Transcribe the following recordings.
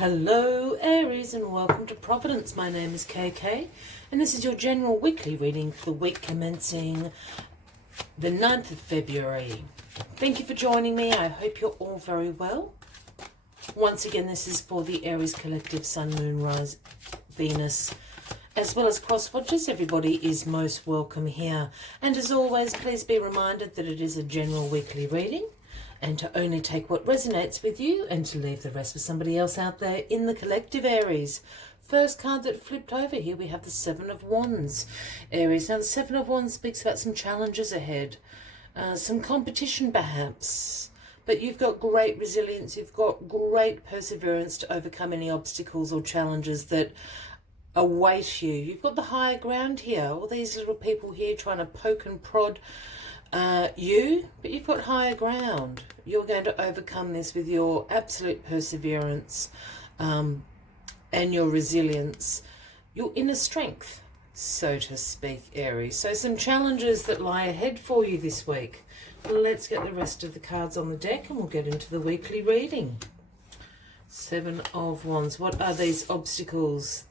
Hello Aries and welcome to Providence. My name is KK and this is your general weekly reading for the week commencing the 9th of February. Thank you for joining me. I hope you're all very well. Once again, this is for the Aries collective, Sun, Moon, Rise, Venus, as well as cross watchers. Everybody is most welcome here. And as always, please be reminded that it is a general weekly reading, and to only take what resonates with you and to leave the rest for somebody else out there in the collective, Aries. First card that flipped over here, we have the Seven of Wands, Aries. Now, the Seven of Wands speaks about some challenges ahead, some competition perhaps, but you've got great resilience, you've got great perseverance to overcome any obstacles or challenges that await you. You've got the higher ground here, all these little people here trying to poke and prod but you've got higher ground. You're going to overcome this with your absolute perseverance and your resilience, your inner strength, so to speak, Aries. So some challenges that lie ahead for you this week. Let's get the rest of the cards on the deck and we'll get into the weekly reading. Seven of Wands. What are these obstacles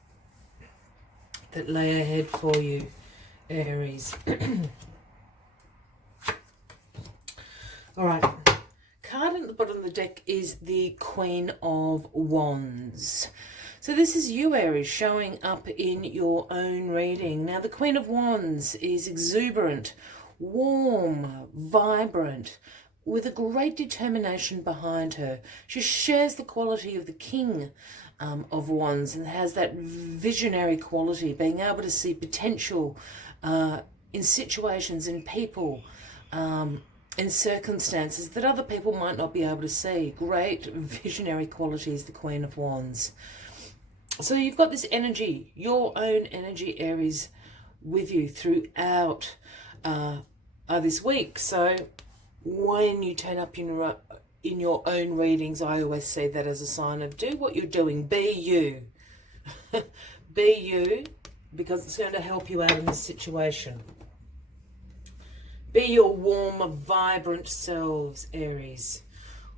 that lay ahead for you, Aries? All right, card at the bottom of the deck is the Queen of Wands. So this is you, Aries, showing up in your own reading. Now, the Queen of Wands is exuberant, warm, vibrant, with a great determination behind her. She shares the quality of the King of Wands and has that visionary quality, being able to see potential in situations, in people, in circumstances that other people might not be able to see. Great visionary qualities, the Queen of Wands. So you've got this energy, your own energy, Aries, with you throughout this week. So when you turn up in your own readings, I always see that as a sign of do what you're doing. Be you. Be you, because it's going to help you out in this situation. Be your warm, vibrant selves, Aries.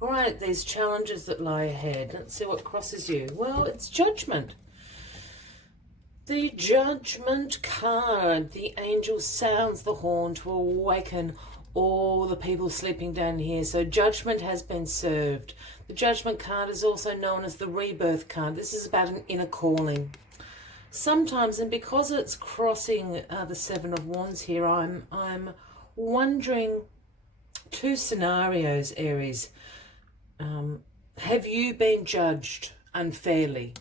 All right, these challenges that lie ahead. Let's see what crosses you. Well, it's Judgment. The Judgment card. The angel sounds the horn to awaken all the people sleeping down here. So Judgment has been served. The Judgment card is also known as the Rebirth card. This is about an inner calling. Sometimes, and because it's crossing the Seven of Wands here, I'm wondering two scenarios, Aries. Have you been judged unfairly?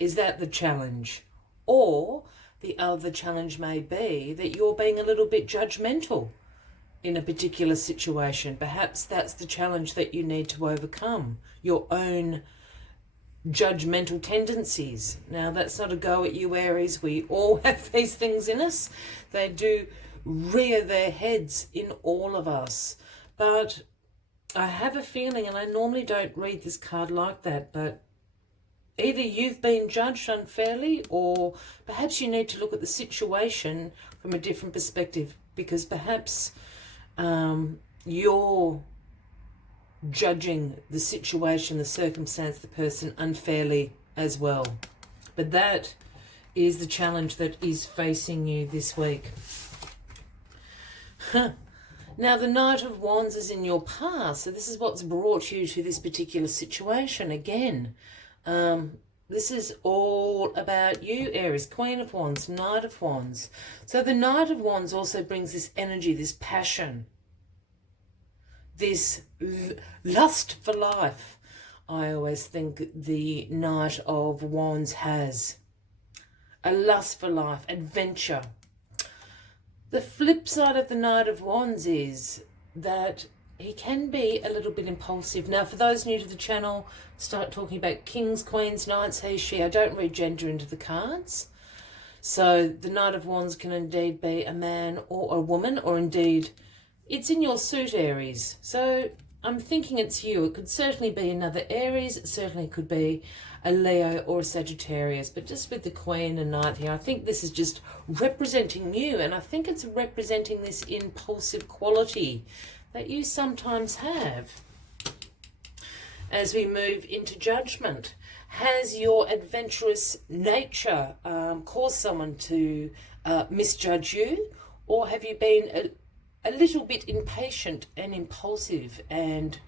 Is that the challenge? Or the other challenge may be that you're being a little bit judgmental in a particular situation. Perhaps that's the challenge that you need to overcome, your own judgmental tendencies. Now, that's not a go at you, Aries. We all have these things in us. They do rear their heads in all of us. But I have a feeling, and I normally don't read this card like that, but either you've been judged unfairly, or perhaps you need to look at the situation from a different perspective, because perhaps you're judging the situation, the circumstance, the person unfairly as well. But that is the challenge that is facing you this week. Now, the Knight of Wands is in your past, so this is what's brought you to this particular situation again. This is all about you, Aries. Queen of Wands, Knight of Wands. So the Knight of Wands also brings this energy, this passion, this lust for life. I always think the Knight of Wands has a lust for life, adventure. The flip side of the Knight of Wands is that he can be a little bit impulsive. Now, for those new to the channel, start talking about kings, queens, knights, he, she. I don't read gender into the cards. So the Knight of Wands can indeed be a man or a woman, or indeed it's in your suit, Aries. So I'm thinking it's you. It could certainly be another Aries. It certainly could be a Leo or a Sagittarius. But just with the Queen and Knight here, I think this is just representing you. And I think it's representing this impulsive quality that you sometimes have. as we move into judgment. Has your adventurous nature caused someone to misjudge you, or have you been a little bit impatient and impulsive and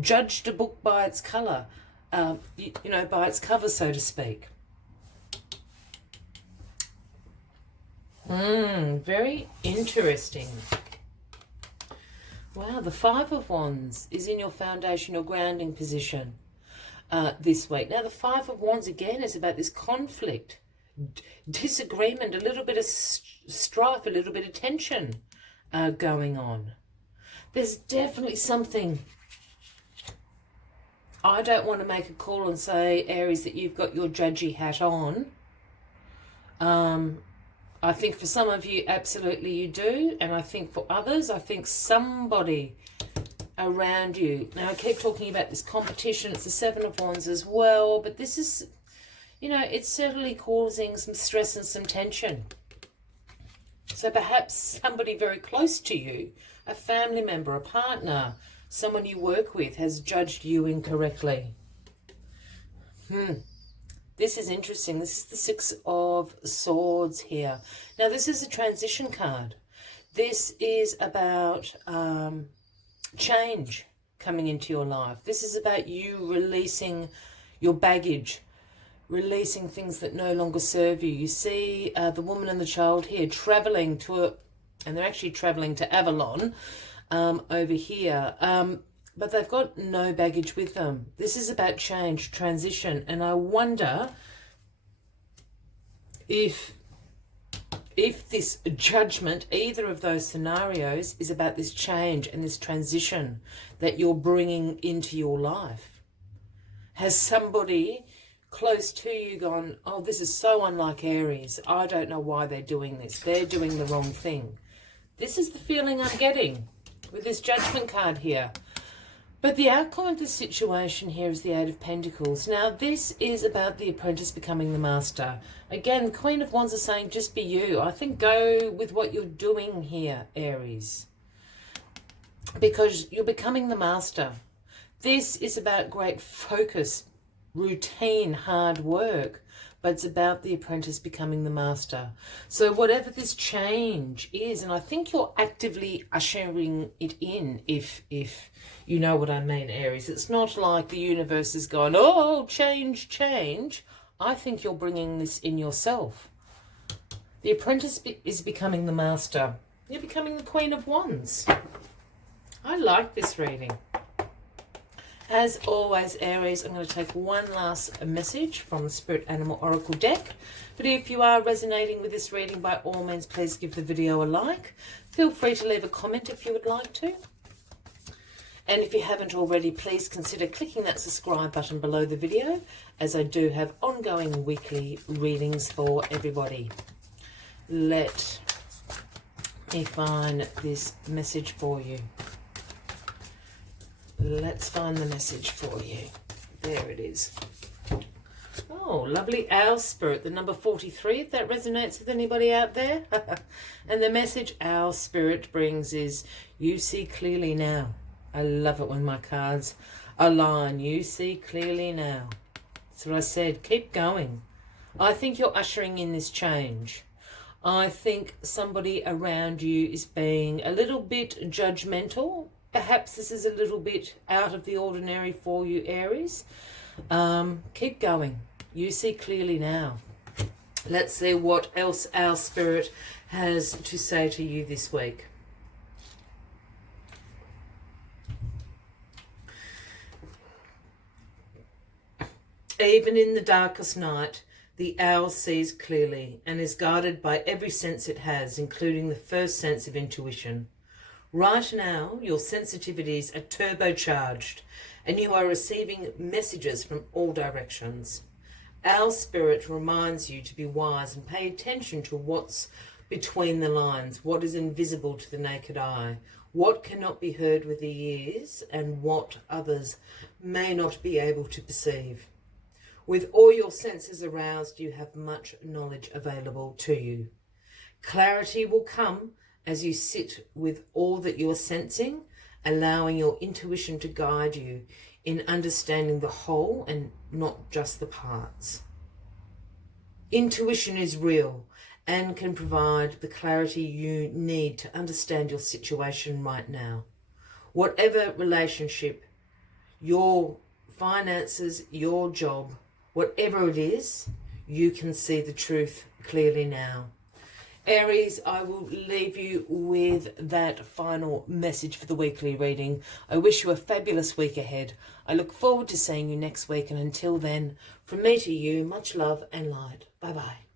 judged a book by its colour, you know, by its cover, so to speak? Very interesting. Wow, the Five of Wands is in your foundation or grounding position this week. Now, the Five of Wands, again, is about this conflict, disagreement, a little bit of strife, a little bit of tension going on. There's definitely something. I don't want to make a call and say, Aries, that you've got your judgy hat on. I think for some of you, absolutely you do. And I think for others, I think somebody around you. Now, I keep talking about this competition. It's the Seven of Wands as well. But this is, you know, it's certainly causing some stress and some tension. So perhaps somebody very close to you, a family member, a partner, someone you work with, has judged you incorrectly. This is interesting. This is the Six of Swords here. Now, this is a transition card. This is about change coming into your life. This is about you releasing your baggage, releasing things that no longer serve you. You see the woman and the child here traveling to and they're actually traveling to Avalon over here. But they've got no baggage with them. This is about change, transition. And I wonder if this judgment, either of those scenarios, is about this change and this transition that you're bringing into your life. Has somebody close to you gone, oh, this is so unlike Aries. I don't know why they're doing this. They're doing the wrong thing. This is the feeling I'm getting with this judgment card here. But the outcome of this situation here is the Eight of Pentacles. Now, this is about the apprentice becoming the master. Again, Queen of Wands is saying, just be you. I think go with what you're doing here, Aries, because you're becoming the master. This is about great focus, routine, hard work, but it's about the apprentice becoming the master. So whatever this change is, and I think you're actively ushering it in, if you know what I mean, Aries. It's not like the universe is going, oh, change, change. I think you're bringing this in yourself. The apprentice is becoming the master. You're becoming the Queen of Wands. I like this reading. As always, Aries, I'm going to take one last message from the Spirit Animal Oracle deck. But if you are resonating with this reading, by all means, please give the video a like. Feel free to leave a comment if you would like to. And if you haven't already, please consider clicking that subscribe button below the video, as I do have ongoing weekly readings for everybody. Let me find this message for you. Let's find the message for you. There it is. Oh, lovely owl spirit, the number 43, if that resonates with anybody out there. And the message owl spirit brings is, you see clearly now. I love it when my cards align. You see clearly now. That's what I said. Keep going. I think you're ushering in this change. I think somebody around you is being a little bit judgmental. Perhaps this is a little bit out of the ordinary for you, Aries. Keep going. You see clearly now. Let's see what else our spirit has to say to you this week. Even in the darkest night, the owl sees clearly and is guided by every sense it has, including the first sense of intuition. Right now, your sensitivities are turbocharged and you are receiving messages from all directions. Our spirit reminds you to be wise and pay attention to what's between the lines, what is invisible to the naked eye, what cannot be heard with the ears, and what others may not be able to perceive. With all your senses aroused, you have much knowledge available to you. Clarity will come as you sit with all that you're sensing, allowing your intuition to guide you in understanding the whole and not just the parts. Intuition is real and can provide the clarity you need to understand your situation right now. Whatever relationship, your finances, your job, whatever it is, you can see the truth clearly now. Aries, I will leave you with that final message for the weekly reading. I wish you a fabulous week ahead. I look forward to seeing you next week, and until then, from me to you, much love and light. Bye-bye.